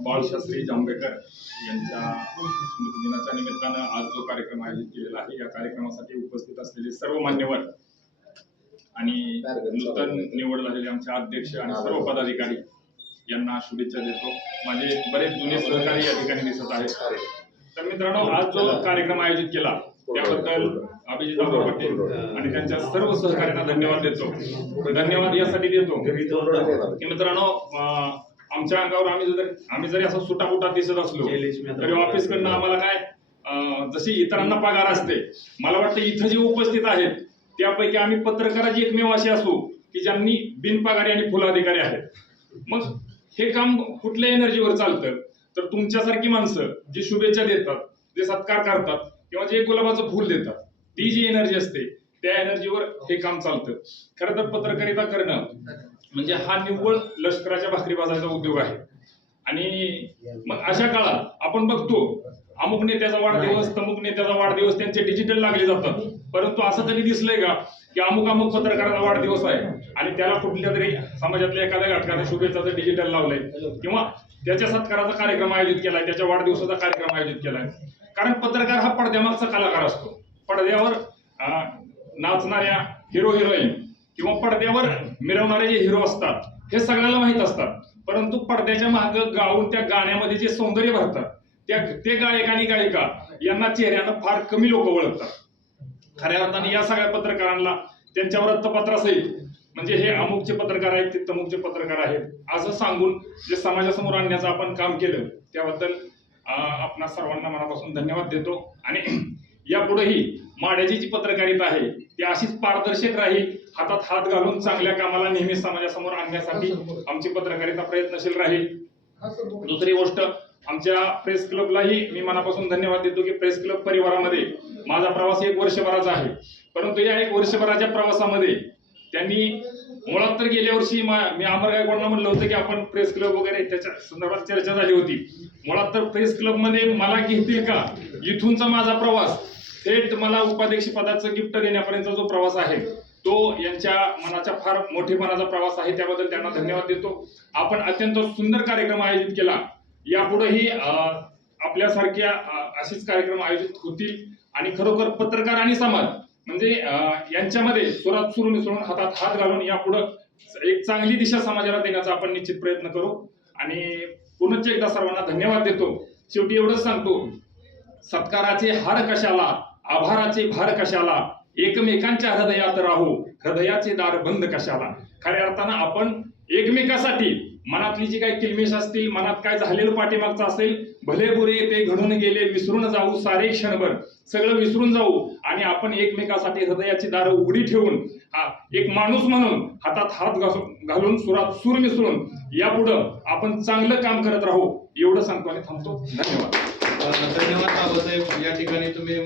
बाळशास्त्री जांभेकर यांच्या स्मृतिदिनाच्या निमित्तानं आज जो कार्यक्रम आयोजित केलेला आहे, या कार्यक्रमासाठी उपस्थित असलेले सर्व मान्यवर आणि नूतन निवड झालेले आमचे अध्यक्ष आणि सर्व पदाधिकारी यांना शुभेच्छा देतो। माझे बरेच जुने सहकारी या ठिकाणी दिसत आहेत। तर मित्रांनो, आज जो कार्यक्रम आयोजित केला त्याबद्दल अभिजित पाटील आणि त्यांच्या सर्व सहकार्यांना धन्यवाद देतो। धन्यवाद यासाठी देतो की मित्रांनो, आमच्या अंगावर आम्ही जरी असं सुटापुटात दिसत असलो तरी ऑफिस कडनं आम्हाला काय जशी इतरांना पगार असते, मला वाटतं इथं जे उपस्थित आहेत त्यापैकी आम्ही पत्रकाराची एकमेव अशी असू की ज्यांनी बिनपगारी आणि फुल अधिकारी आहेत। मग हे काम कुठल्या एनर्जीवर चालतं? तर तुमच्यासारखी माणसं जी शुभेच्छा देतात, जे सत्कार करतात किंवा जे गुलाबाचं फुल देतात, ती जी एनर्जी असते त्या एनर्जीवर हे काम चालतं। खरं तर पत्रकारिता करणं म्हणजे हा निव्वळ लष्कराच्या भाकरी भाजायचा उद्योग आहे। आणि मग अशा काळात आपण बघतो अमुक नेत्याचा वाढदिवस, तमुक नेत्याचा वाढदिवस त्यांचे डिजिटल लागले जातात, परंतु असं कधी दिसलंय का की अमुक पत्रकाराचा वाढदिवस आहे आणि त्याला कुठल्या तरी समाजातल्या एखाद्या घटकाने शुभेच्छाचं डिजिटल लावलंय किंवा त्याच्या सत्काराचा कार्यक्रम आयोजित केलाय, त्याच्या वाढदिवसाचा कार्यक्रम आयोजित केलाय? कारण पत्रकार हा पडद्यामागचा कलाकार असतो। पडद्यावर नाचणाऱ्या हिरो हिरोईन किंवा पडद्यावर मिरवणारे जे हिरो असतात हे सगळ्याला माहित असतात, परंतु पडद्याच्या मागे गाऊन त्या गाण्यामध्ये जे सौंदर्य भरतात ते गायक आणि गायिका यांना चेहऱ्यानं फार कमी लोक ओळखतात। खऱ्या अर्थाने या सगळ्या पत्रकारांना त्यांच्या वृत्तपत्रासहित म्हणजे हे अमुकचे पत्रकार आहेत, ते तमुकचे पत्रकार आहेत असं सांगून जे समाजासमोर आणण्याचं आपण काम केलं त्याबद्दल आपणा सर्वांना मनापासून धन्यवाद देतो। आणि यापुढेही माड्याची जी पत्रकारिता आहे ती अशीच पारदर्शक राहील, हातात हात घालून चांगल्या कामाला नेहमी समाजासमोर आणण्यासाठी आमची पत्रकारिता प्रयत्नशील राहील। दुसरी गोष्ट, आमच्या प्रेस क्लबलाही मी मनापासून धन्यवाद देतो की प्रेस क्लब परिवारामध्ये माझा प्रवास 1 वर्षभराचा आहे, परंतु या 1 वर्षभराच्या प्रवासामध्ये त्यांनी मुळात तर गेल्या वर्षी मी अमर गायकवाडांना म्हणलं होतं की आपण प्रेस क्लब वगैरे त्याच्या संदर्भात चर्चा झाली होती। मुळात तर प्रेस क्लब मध्ये मला घेतील का, इथूनचा माझा प्रवास थेट मला उपाध्यक्ष पदाचं गिफ्ट देण्यापर्यंतचा जो प्रवास आहे तो यांच्या मनाच्या फार मोठेपणाचा प्रवास आहे, त्याबद्दल त्यांना धन्यवाद देतो। आपण अत्यंत सुंदर कार्यक्रम आयोजित केला, यापुढेही आपल्यासारख्या असेच कार्यक्रम आयोजित होतील आणि खरोखर पत्रकार आणि समाज म्हणजे यांच्यामध्ये सुरात सूर मिसळून हातात हात घालून यापुढे एक चांगली दिशा समाजाला देण्याचा आपण निश्चित प्रयत्न करू। आणि पुनश्च एकदा सर्वांना धन्यवाद देतो। शेवटी एवढंच सांगतो, सत्काराचे हार कशाला, आभाराचे भार कशाला, एकमेकांच्या हृदयात राहू, हृदयाचे दार बंद कशाला। खऱ्या अर्थानं आपण एकमेकासाठी मनातली जी काही किलमेश असतील, मनात काय झालेलं पाठीमागचं असेल, भले बुरे ते घडून गेले विसरून जाऊ, सारे क्षणभर सगळं विसरून जाऊ आणि आपण एकमेकासाठी हृदयाची दारं उघडी ठेवून एक माणूस म्हणून हातात हात घालून सुरात सूर मिसळून यापुढं आपण चांगलं काम करत राहू, एवढं सांगतो आणि थांबतो। धन्यवाद। धन्यवाद बाबासाहेब, या ठिकाणी तुम्ही